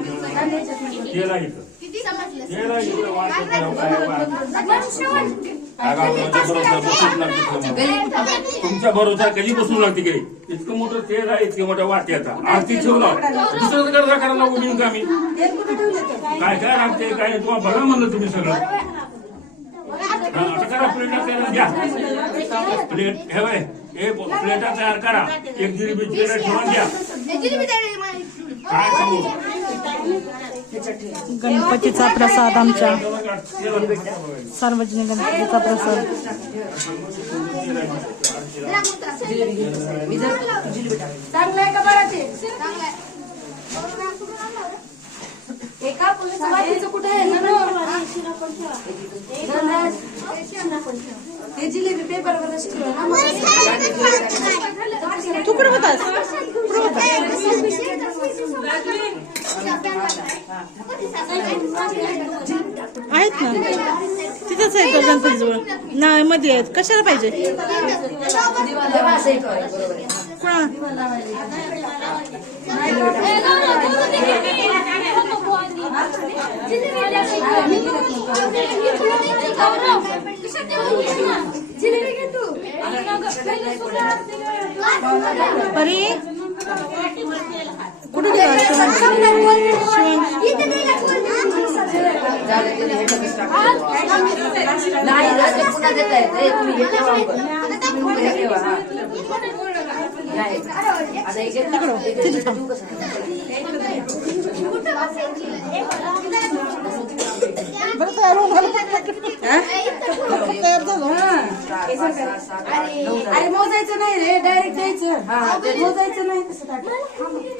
केला इथं केला इथं तुमच्या भरोसा कधी बसून लागते काही इतकं मोठं तेल आहे इतकं मोठ्या वाट्याचा आरती ठेवला. दुसरं कर्ज करायला उभी का मी काय काय लागते काय? तुम्हाला बघा म्हणलं तुम्ही सगळं. आता करा प्लेटा तयार द्या प्लेट हे बाय हे प्लेटा तयार करा. एक प्लेटा ठेवून काय सांगू? गणपतीचा प्रसाद आमच्या. सार्वजनिक गणपतीचा प्रसाद. एका पोलीस कुठे. ते जिलेबी पेपर वरच ठेवा तू कुठे होतास? आहेत ना? जवळ आहेत नाही मध्ये आहेत. कशाला पाहिजे? परी कुठे गेला? शिवांश? नाही पुन्हा देता येते तुम्ही हे ठेवा तुम्ही हे ठेवा हा. आता एक बरं तयार होऊन अरे मोजायचं नाही रे डायरेक्ट द्यायचं मोजायचं नाही तसं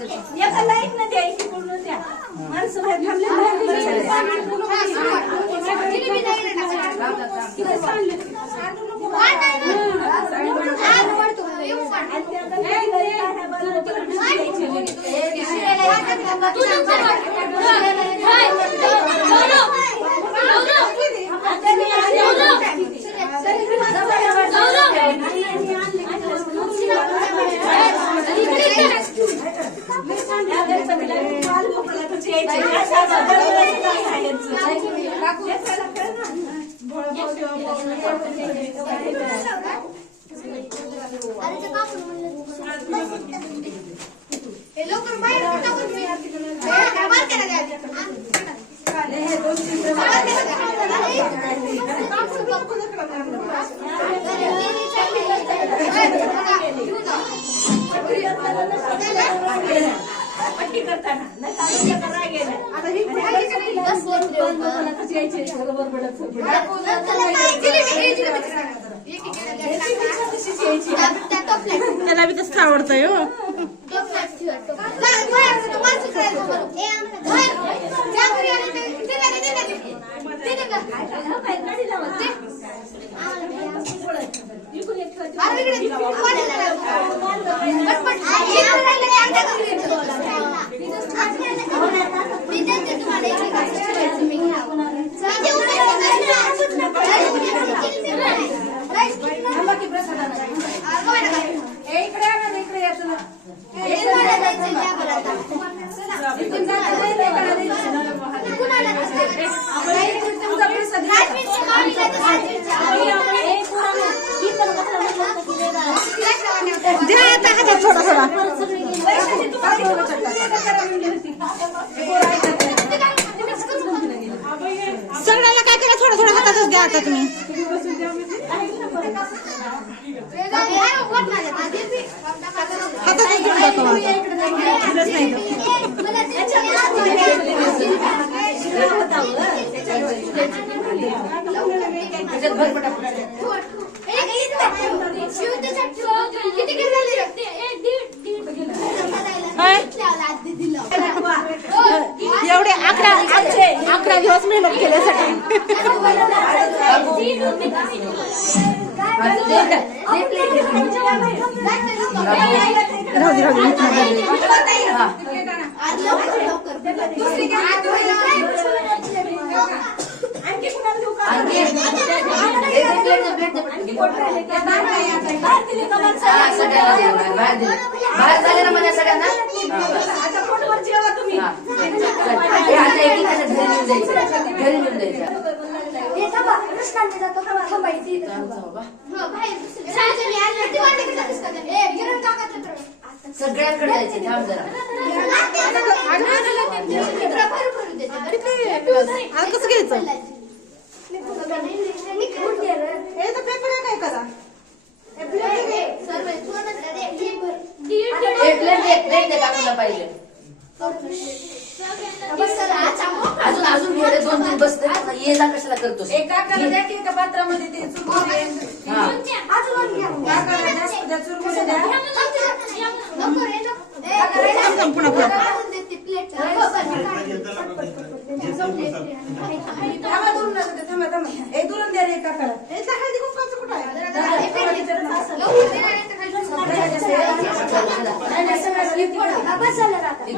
लगेच parcel एक एक मिनिट, चल तसं. हा, चल. घे, घे, चल, चल. कोणता एक प्रसाद आहे? बाहेर घेऊन ये, चल. बाहेर घेऊन चल. चल, चल. बाहेर घेऊन चल. लवकर बाहेर टाकून तुम्ही. बाहेर बाहेर केलं द्या. त्याला बी तसंच आवडतंय हो थांबा की प्रसाद आणायला. ए, इकडे आणा ना, इकडे या चला. इकडून जाता नाही, लेकरं द्यायची. नाही, इकडून तुमचा प्रसाद घ्या. द्या आता हातात थोडा थोडा सगळ्याला काय करा? थोडा थोडा हातातच द्या आता तुम्ही हातातच घेऊन दाखवा आता. दिलंच नाही तर. त्याच्यात भर पटापट. हा, ते दे काय? दे plate दे plate. राहू दे राहू दे हा. आणखी दे, दे, plate दे, plate दे. हा, सगळ्यांना दे, बाहेर झाले ना मला सगळ्यांना हा. हा. हे घरी नेऊन द्यायचं घरी नेऊन द्यायचं थांब, थांब, बा. सगळ्यांकडे जायचं. थांब जरा. कसं घ्यायचं? हे प्लेट दे प्लेट दे काकूला पाहिजे अजून अजून थोडे दोन तीन बसते ये जा कशाला करतोस? एका द्या की एका पात्रामध्ये ते चुरमुरे. हा द्या द्या.